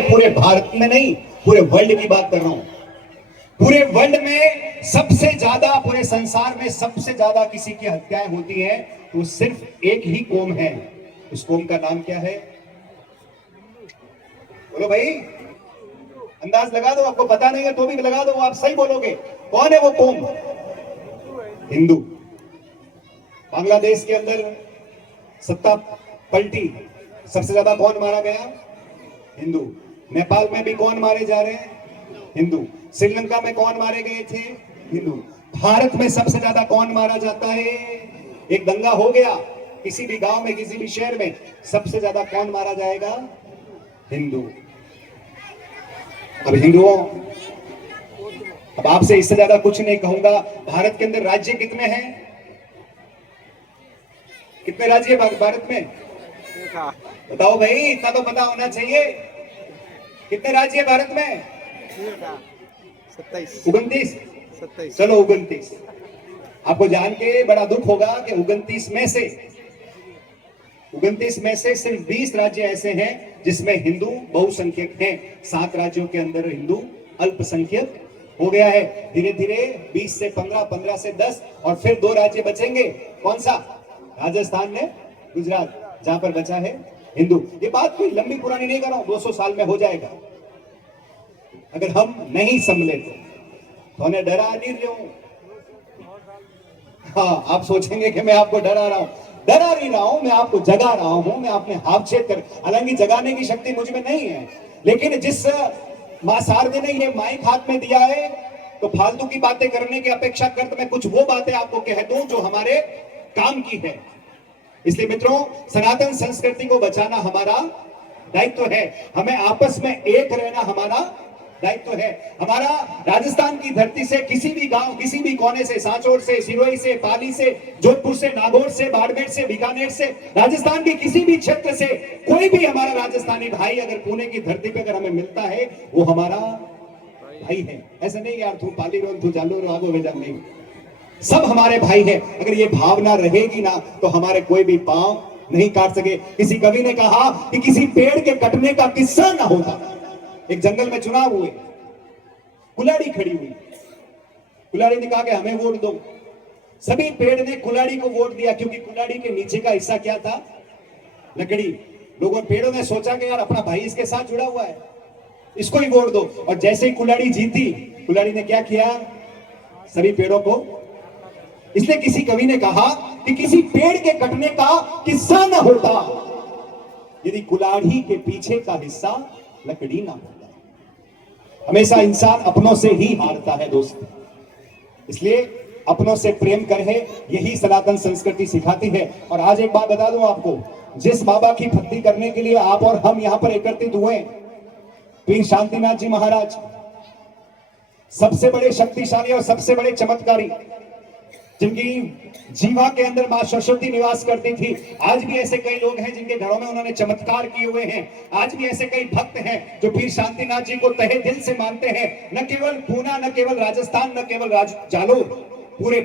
पूरे भारत में नहीं, पूरे वर्ल्ड की बात कर रहा हूं। पूरे वर्ल्ड में सबसे ज्यादा, पूरे संसार में सबसे ज्यादा किसी की हत्याएं होती हैं तो सिर्फ एक ही कौम है। उस कौम का नाम क्या है? बोलो भाई, अंदाज लगा दो। आपको पता नहीं है तो भी लगा दो, आप सही बोलोगे। कौन है वो कौम? हिंदू। बांग्लादेश के अंदर सत्ता पलटी, सबसे ज्यादा कौन मारा गया? हिंदू। नेपाल में भी कौन मारे जा रहे हैं? हिंदू। श्रीलंका में कौन मारे गए थे? हिंदू। भारत में सबसे ज्यादा कौन मारा जाता है? एक दंगा हो गया किसी भी गांव में, किसी भी शहर में, सबसे ज्यादा कौन मारा जाएगा? हिंदू। अब हिंदुओं, अब आपसे इससे ज्यादा कुछ नहीं कहूंगा। भारत के अंदर राज्य कितने हैं? कितने राज्य भारत में? बताओ भाई, इतना तो पता होना चाहिए। कितने राज्य है भारत में? 29। चलो 29। आपको जान के बड़ा दुख होगा कि 29 में से सिर्फ 20 राज्य ऐसे हैं जिसमें हिंदू बहुसंख्यक हैं। 7 राज्यों के अंदर हिंदू अल्पसंख्यक हो गया है। धीरे धीरे 20 से 15, 15 से 10, और फिर 2 राज्य बचेंगे। कौन सा? राजस्थान में गुजरात, जहां पर बचा है हिंदू। ये बात कोई लंबी पुरानी नहीं कर रहा हूं, 200 साल में हो जाएगा अगर हम नहीं संभले तो। उन्हें डरा नहीं रहा हूं। हाँ, आप सोचेंगे कि मैं आपको डरा रहा हूं। डरा नहीं रहा हूं, मैं आपको जगा रहा हूं। मैं अपने हाथ छेद कर, हालांकि जगाने की शक्ति मुझ में नहीं है, लेकिन जिस मां शारदे ने ये माइक हाथ में दिया है तो फालतू की बातें करने की अपेक्षा कर मैं कुछ वो बातें आपको कह दूं जो हमारे काम की है। इसलिए मित्रों, सनातन संस्कृति को बचाना हमारा दायित्व है। हमें आपस में एक रहना हमारा दायित्व है। हमारा राजस्थान की धरती से किसी भी गांव, किसी भी कोने से, सांचौर से, सिरोही से, पाली से, जोधपुर से, नागौर से, बाड़मेर से, बीकानेर से, राजस्थान के किसी भी क्षेत्र से कोई भी हमारा राजस्थानी भाई अगर पुणे की धरती पे अगर हमें मिलता है, वो हमारा भाई है। ऐसा नहीं यार, तू पाली रो, तू जालो रो, आगो बेजा, नहीं। सब हमारे भाई हैं। अगर ये भावना रहेगी ना तो हमारे कोई भी पांव नहीं काट सके। किसी कवि ने कहा कि किसी पेड़ के कटने का किस्सा ना होता। एक जंगल में चुनाव हुए, कुल्हाड़ी खड़ी हुई। कुल्हाड़ी ने कहा कि हमें वोट दो। सभी पेड़ ने कुल्हाड़ी को वोट दिया, क्योंकि कुल्हाड़ी के नीचे का हिस्सा क्या था? लकड़ी। लोगों, पेड़ों ने सोचा कि यार अपना भाई इसके साथ जुड़ा हुआ है, इसको ही वोट दो। और जैसे ही कुल्हाड़ी जीती, कुल्हाड़ी ने क्या किया? सभी पेड़ों को। इसलिए किसी कवि ने कहा कि किसी पेड़ के कटने का किस्सा न होता यदि कुल्हाड़ी के पीछे का हिस्सा लकड़ी ना होता। हमेशा इंसान अपनों से ही हारता है दोस्त। इसलिए अपनों से प्रेम करें, यही सनातन संस्कृति सिखाती है। और आज एक बात बता दूं आपको, जिस बाबा की भक्ति करने के लिए आप और हम यहां पर एकत्रित हुए, पीर शांतिनाथ जी महाराज, सबसे बड़े शक्तिशाली और सबसे बड़े चमत्कारी, जिनकी जीवा के अंदर मां सरस्वती निवास करती थी। आज भी ऐसे कई लोग हैं जिनके घरों में उन्होंने चमत्कार किए हुए हैं। आज भी ऐसे कई भक्त हैं जो पीर शांतिनाथ जी को तहे दिल से मानते हैं। न केवल पूना, न केवल राजस्थान, न केवल जालोर, पूरे